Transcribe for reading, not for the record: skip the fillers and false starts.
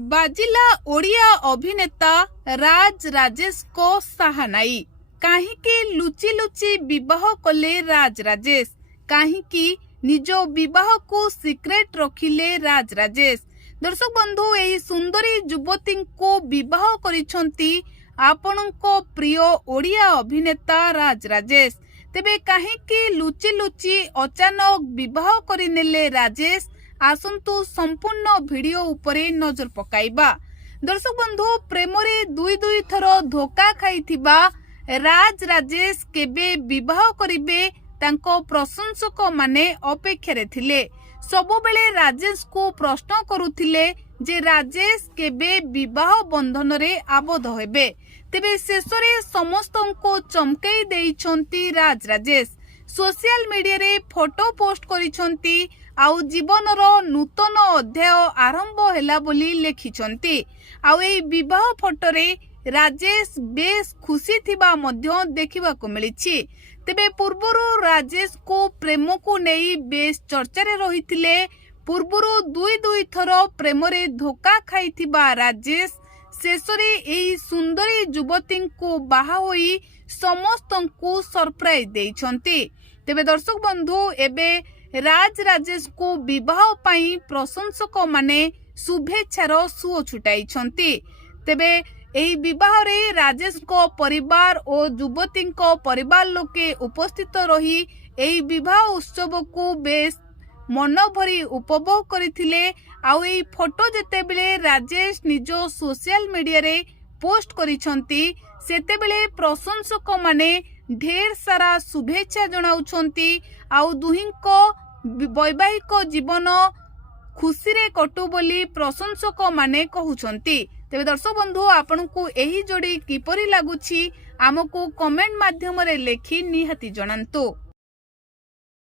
बाजिला ओडिया अभिनेता राज राजेश को साहानाई कहीं लुचि लुचि विवाह कले राज राजेश कहीं निज विवाह को सिक्रेट रखिले राज राजेश। दर्शक बंधु यही सुंदरी युवती को विवाह करिसंती आपणको प्रिय ओडिया अभिनेता राज राजेश। तेबे कहीं लुचि लुचि अचानक विवाह करिनेले राजेश। आसंतु संपूर्ण वीडियो उपरे नजर पकाइबा। दर्शक बंधु प्रेम रे दुई थर धोखा खाइथिबा राज राजेश केबे विवाह करिबे तांको प्रशंसक माने अपेक्षा रे थिले। सबुबेले राजेश को प्रश्न करुथिले जे राजेश केबे विवाह बंधन रे आबद्ध हेबे। तेबे शेषरे समस्तंको चमकेई देइछंती राज राजेश। सोशल मीडिया रे फोटो पोस्ट करिछंती आउ जीवनर नूतन अध्याय आरंभ हैला बोली लेखिछंती। आउ एई विवाह फोटो रे राजेश बेस खुशी थिबा मध्य देखिबा को मिलिछि। तेबे पूर्वरु राजेश को प्रेम को नेई बेस चर्चा रे रहिथिले। पूर्वरु दुई थर प्रेम रे धोखा खाइथिबा राजेश शेषरे एई सुंदरी युवती को बाहा होई समस्तंकु सरप्राइज देइछंती। तेबे दर्शक बंधु एबे राज राजेश को विवाह पाई प्रशंसक माने शुभेच्छार सुओ छुटाइछंती। तेबे एही विवाह रे राजेश को परिवार और युवती को परिवार लोके उपस्थित रही एही विवाह उत्सव को बेस मन भरी उपभोग करथिले। आउ एही फोटो जेतेबेले राजेश निज सोशल मीडिया रे पोस्ट करिसंती सेतेबेले प्रशंसक माने ढेर सारा शुभेच्छा जणाउछंती। आउ दुहिंको वैवाहिक जीवन खुशी रे कटु बोली प्रशंसक माने कहउछंती। तेबे दर्शक बंधु आपनकु एही जोड़ी किपरि लागुछि आमको कमेंट माध्यम रे लेखि निहाती जणांतु।